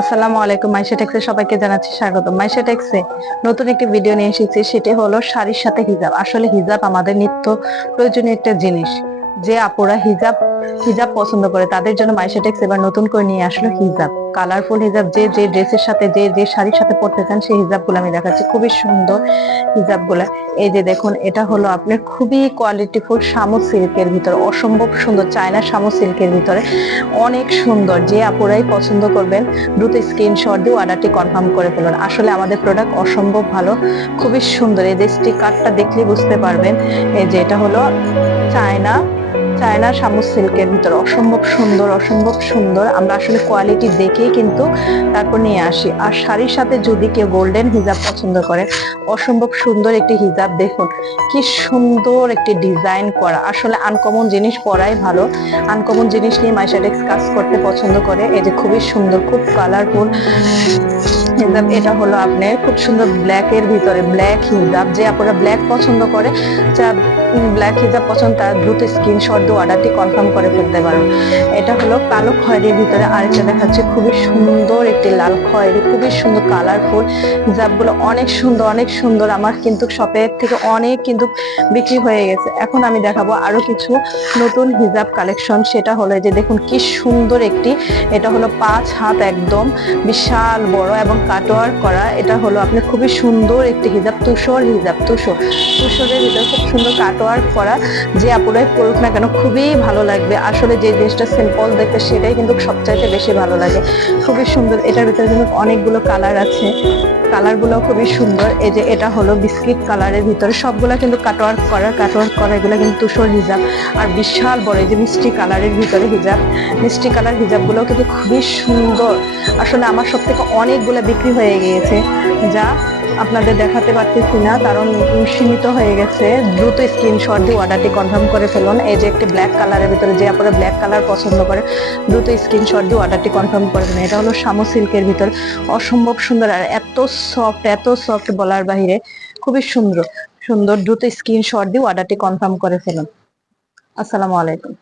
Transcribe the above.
আসসালামু আলাইকুম। মাইশা টেক্সে সবাইকে জানাচ্ছি স্বাগত। মাইশা টেক্সে নতুন একটি ভিডিও নিয়ে এসেছি, সেটি হলো শাড়ির সাথে হিজাব। আসলে হিজাব আমাদের নিত্য প্রয়োজনীয় একটা জিনিস। যে আপুরা হিজাব হিজাব পছন্দ করে তাদের জন্য মাইশা টেক্স এবার নতুন করে নিয়ে আসলো হিজাব, কালারফুল হিজাব। যে যে ড্রেসের সাথে যে যে শাড়ির সাথে পরতে চান সেই হিজাব গুলো আমি দেখাচ্ছি। খুবই সুন্দর হিজাব গুলা। এই যে দেখুন, এটা হলো আপনার খুবই কোয়ালিটিফুল শামু সিল্কের ভিতরে, অসম্ভব সুন্দর চায়না শামু সিল্কের ভিতরে, অনেক সুন্দর। যে আপুরাই পছন্দ করবেন দ্রুত স্ক্রিনশট দিয়ে অর্ডারটি কনফার্ম করে ফেলুন। আসলে আমাদের প্রোডাক্ট অসম্ভব ভালো, খুবই সুন্দর। এই যে স্টিকারটা দেখলেই বুঝতে পারবেন। এই যে এটা হলো চায়না চায়না শামু সিল্কের ভিতরে, অসম্ভব সুন্দর, অসম্ভব সুন্দর। আমরা আসলে কোয়ালিটি দেখেই কিন্তু তারপর নিয়ে আসি। আর শাড়ির সাথে যদি কেউ গোল্ডেন হিজাব পছন্দ করে, অসম্ভব সুন্দর একটি হিজাব। দেখুন কি সুন্দর একটি ডিজাইন করা। আসলে আনকমন জিনিস পরাই ভালো। আনকমন জিনিস নিয়ে মাইশা টেক্স কাজ করতে পছন্দ করে। এই যে খুবই সুন্দর, খুব কালারফুল হিজাব। এটা হলো আপনার খুব সুন্দর ব্ল্যাক এর ভিতরে, ব্ল্যাক হিজাব। যে আপনারা ব্ল্যাক পছন্দ করে, যা ব্ল্যাক হিজাব পছন্দ, তারা দ্রুত স্ক্রিনশট দিয়ে অর্ডারটি কনফার্ম করে ফেলতে পারেন। এটা হলো কালো খয়েরির ভিতরে আরেকটা দেখাচ্ছে, খুবই সুন্দর একটি লাল খয়েরি, খুবই সুন্দর কালারফুল হিজাবগুলো, অনেক সুন্দর, অনেক সুন্দর। আমার কিন্তু শপের থেকে অনেক কিন্তু বিক্রি হয়ে গেছে। এখন আমি দেখাবো আরো কিছু নতুন হিজাব কালেকশন। সেটা হলো যে দেখুন কি সুন্দর একটি, এটা হলো 5 হাত, একদম বিশাল বড় এবং কাটওয়ার্ক করা। এটা হলো আপনি খুবই সুন্দর একটি হিজাব, তুষর হিজাব, তুষরের ভিতরে খুব সুন্দর কাটওয়ার্ক করা। যে আপুরাই পড়ুক না কেন খুবই ভালো লাগবে। আসলে যে জিনিসটা সিম্পল দেখতে সেটাই কিন্তু সবচাইতে বেশি ভালো লাগে। খুবই সুন্দর। এটার ভিতরে কিন্তু অনেকগুলো কালার আছে, কালারগুলো খুবই সুন্দর। এই যে এটা হলো বিস্কিট কালারের ভিতরে, সবগুলা কিন্তু কাটওয়ার্ক করা, এগুলো কিন্তু তুষর হিজাব। আর বিশাল বড় এই যে মিষ্টি কালারের ভিতরে হিজাব, মিষ্টি কালার হিজাবগুলো কিন্তু খুবই সুন্দর। আসলে আমার সব থেকে অনেকগুলো বিক্রি হয়ে গিয়েছে, যা আপনাদের দেখাতে পারতেছি না কারণ সীমিত হয়ে গেছে। দ্রুত স্ক্রিনশট দিয়ে অর্ডারটি কনফার্ম করে ফেলুন। এই যে একটি ব্ল্যাক কালারের ভিতরে, যে আপনারা ব্ল্যাক কালার পছন্দ করে দ্রুত স্ক্রিনশট দিয়ে অর্ডারটি কনফার্ম করে ফেলুন। এটা হলো শামু সিল্কের ভিতর, অসম্ভব সুন্দর আর এত সফট, এত সফট বলার বাহিরে, খুবই সুন্দর সুন্দর। দ্রুত স্ক্রিনশট দিয়ে অর্ডারটি কনফার্ম করে ফেলুন। আসসালামু আলাইকুম।